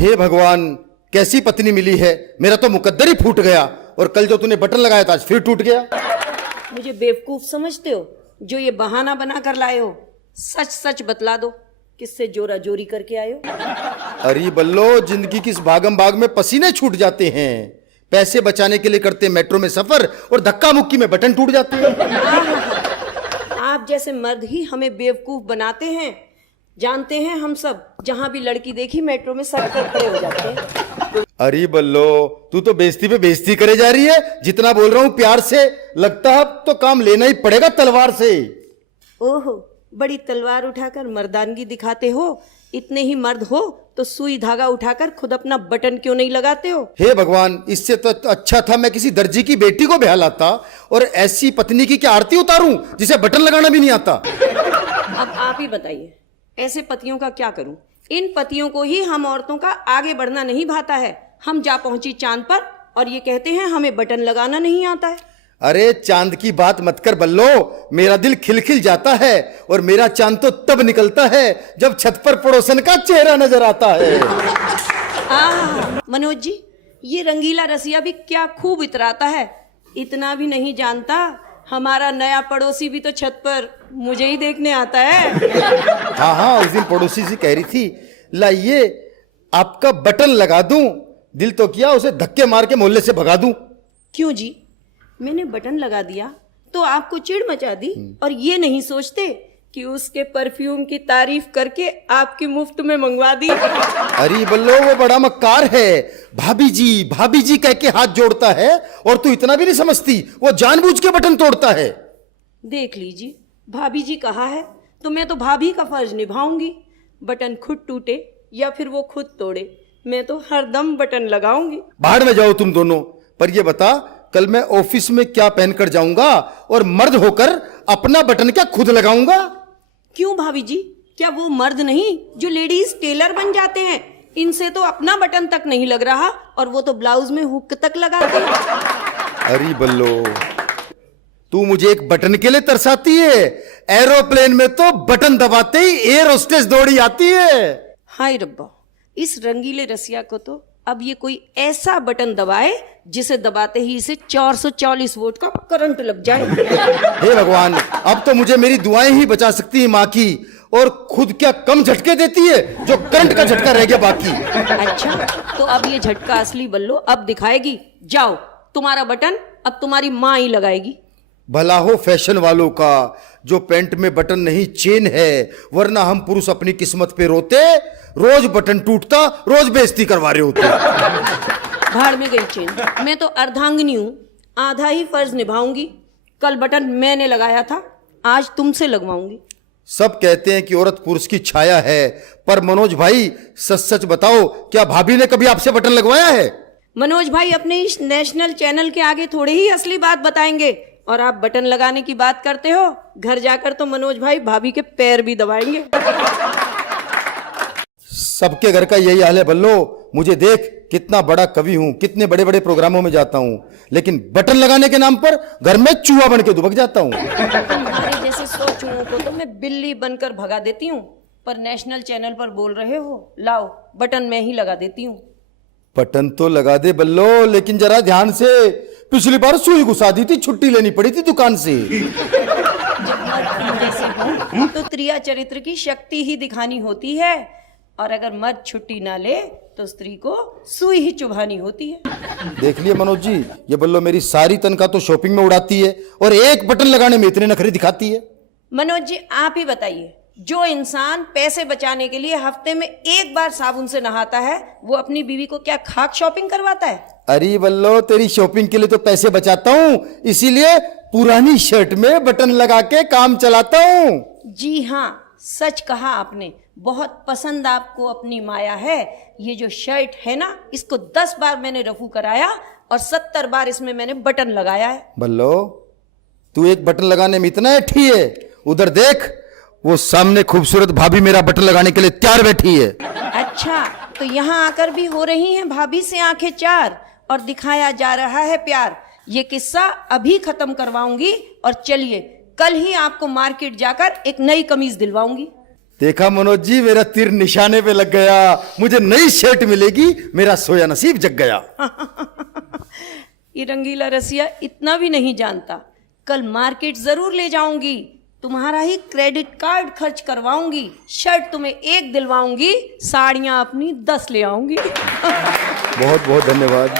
हे भगवान, कैसी पत्नी मिली है। मेरा तो मुकद्दर ही फूट गया, और कल जो तूने बटन लगाया था आज फिर टूट गया। मुझे बेवकूफ समझते हो जो ये बहाना बना कर लाए हो? सच सच बतला दो, किससे जोरा जोरी करके आए हो? अरे बल्लो, जिंदगी की इस भागम भाग में पसीने छूट जाते हैं। पैसे बचाने के लिए करते मेट्रो में सफर, और धक्का मुक्की में बटन टूट जाते हैं। आप जैसे मर्द ही हमें बेवकूफ बनाते हैं। जानते हैं हम सब, जहां भी लड़की देखी मेट्रो में सर पर खड़े हो जाते हैं। अरे बल्लो, तू तो बेइज्जती पे बेइज्जती करे जा रही है। जितना बोल रहा हूं प्यार से, लगता है अब तो काम लेना ही पड़ेगा तलवार से। ओहो, बड़ी तलवार उठाकर मर्दानगी दिखाते हो। इतने ही मर्द हो तो सुई धागा उठाकर खुद अपना बटन क्यों नहीं लगाते हो? हे भगवान, इससे तो अच्छा था मैं किसी दर्जी की बेटी को ब्याह लाता, और ऐसी पत्नी की क्या आरती उतारूं जिसे बटन लगाना भी नहीं आता। अब आप ही बताइए, ऐसे पतियों का क्या करूं? इन पतियों को ही हम औरतों का आगे बढ़ना नहीं भाता है। हम जा पहुंची चांद पर और ये कहते हैं हमें बटन लगाना नहीं आता है। अरे चांद की बात मत कर बल्लो, मेरा दिल खिलखिल जाता है, और मेरा चांद तो तब निकलता है जब छत पर पड़ोसन का चेहरा नजर आता है। मनोज जी, ये रंगीला रसिया भी क्या खूब इतराता है। इतना भी नहीं जानता, हमारा नया पड़ोसी भी तो छत पर मुझे ही देखने आता है। हाँ हाँ, उस दिन पड़ोसी से कह रही थी, लाइए आपका बटन लगा दूं। दिल तो किया उसे धक्के मार के मोहल्ले से भगा दूं। क्यों जी, मैंने बटन लगा दिया तो आपको चिढ़ मचा दी, और ये नहीं सोचते कि उसके परफ्यूम की तारीफ करके आपकी मुफ्त में मंगवा दी। अरे बल्लो, वो बड़ा मक्कार है। भाभी जी कह के हाथ जोड़ता है, और तू इतना भी नहीं समझती, वो जानबूझ के बटन तोड़ता है। देख लीजिए, भाभी जी कहा है तो मैं तो भाभी का फर्ज निभाऊंगी। बटन खुद टूटे या फिर वो खुद तोड़े, मैं तो हरदम बटन लगाऊंगी। बाहर में जाओ तुम दोनों। पर ये बता, कल मैं ऑफिस में क्या पहनकर जाऊंगा, और मर्द होकर अपना बटन क्या खुद लगाऊंगा? क्यों भाभी जी, क्या वो मर्द नहीं जो लेडीज टेलर बन जाते हैं? इनसे तो अपना बटन तक नहीं लग रहा, और वो तो ब्लाउज में हुक तक लगाते हैं। अरे बल्लो, तू मुझे एक बटन के लिए तरसाती है। एरोप्लेन में तो बटन दबाते ही एयर होस्टेस दौड़ी आती है। हाय रब्बा, इस रंगीले रसिया को तो अब ये कोई ऐसा बटन दबाए जिसे दबाते ही इसे 440 वोल्ट का करंट लग जाए। हे भगवान, अब तो मुझे मेरी दुआएं ही बचा सकती है माँ की, और खुद क्या कम झटके देती है जो करंट का झटका रह गया बाकी। अच्छा, तो अब ये झटका असली बल्लो अब दिखाएगी। जाओ, तुम्हारा बटन अब तुम्हारी माँ ही लगाएगी। भला हो फैशन वालों का, जो पैंट में बटन नहीं चेन है, वरना हम पुरुष अपनी किस्मत पे रोते। रोज बटन टूटता, रोज बेइज्जती करवा रहे होते। भाड़ में गई चेन, मैं तो अर्धांगिनी हूँ, आधा ही फर्ज निभाऊंगी। कल बटन मैंने लगाया था, आज तुमसे लगवाऊंगी। सब कहते हैं कि औरत पुरुष की छाया है, पर मनोज भाई सच सच बताओ, क्या भाभी ने कभी आपसे बटन लगवाया है? मनोज भाई अपने इस नेशनल चैनल के आगे थोड़ी ही असली बात बताएंगे, और आप बटन लगाने की बात करते हो। घर जाकर तो मनोज भाई भाभी के पैर भी दबाएंगे। सबके घर का यही हाल है बल्लो। मुझे देख, कितना बड़ा कवि हूं, कितने बड़े बड़े प्रोग्रामों में जाता हूं, लेकिन बटन लगाने के नाम पर घर में चूहा बन के दुबक जाता हूं। तुम्हारे जैसे 100 चूहों को तो मैं बिल्ली बनकर भगा देती हूँ, पर नेशनल चैनल पर बोल रहे हो, लाओ बटन मैं ही लगा देती हूँ। बटन तो लगा दे बल्लो, लेकिन जरा ध्यान से। पिछली बार सुई घुसा दी थी, छुट्टी लेनी पड़ी थी दुकान से। जब मर्द तुम जैसे हो तो त्रिया चरित्र की शक्ति ही दिखानी होती है, और अगर मर्द छुट्टी ना ले तो स्त्री को सुई ही चुभानी होती है। देख लिया मनोज जी, ये बल्लो मेरी सारी तनख्वाह तो शॉपिंग में उड़ाती है, और एक बटन लगाने में इतने नखरे दिखाती है। मनोज जी, आप ही बताइए, जो इंसान पैसे बचाने के लिए हफ्ते में एक बार साबुन से नहाता है, वो अपनी बीवी को क्या खाक शॉपिंग करवाता है? अरे बल्लो, तेरी शॉपिंग के लिए तो पैसे बचाता हूँ, इसीलिए पुरानी शर्ट में बटन लगा के काम चलाता हूँ। जी हाँ, सच कहा आपने। बहुत पसंद आपको अपनी माया है। ये जो शर्ट है ना, इसको 10 बार मैंने रफू कराया, और 70 बार इसमें मैंने बटन लगाया है। बल्लो, तू एक बटन लगाने में इतना अठी है? उधर देख, वो सामने खूबसूरत भाभी मेरा बटन लगाने के लिए तैयार बैठी है। अच्छा, तो यहाँ आकर भी हो रही हैं भाभी से आंखें चार, और दिखाया जा रहा है प्यार। ये किस्सा अभी खत्म करवाऊंगी, और चलिए कल ही आपको मार्केट जाकर एक नई कमीज दिलवाऊंगी। देखा मनोज जी, मेरा तीर निशाने पे लग गया। मुझे नई शर्ट मिलेगी, मेरा सोया नसीब जग गया। ये रंगीला रसिया इतना भी नहीं जानता। कल मार्केट जरूर ले जाऊंगी, तुम्हारा ही क्रेडिट कार्ड खर्च करवाऊंगी, शर्ट तुम्हें 1 दिलवाऊंगी, साड़ियां अपनी 10 ले आऊंगी। बहुत बहुत धन्यवाद।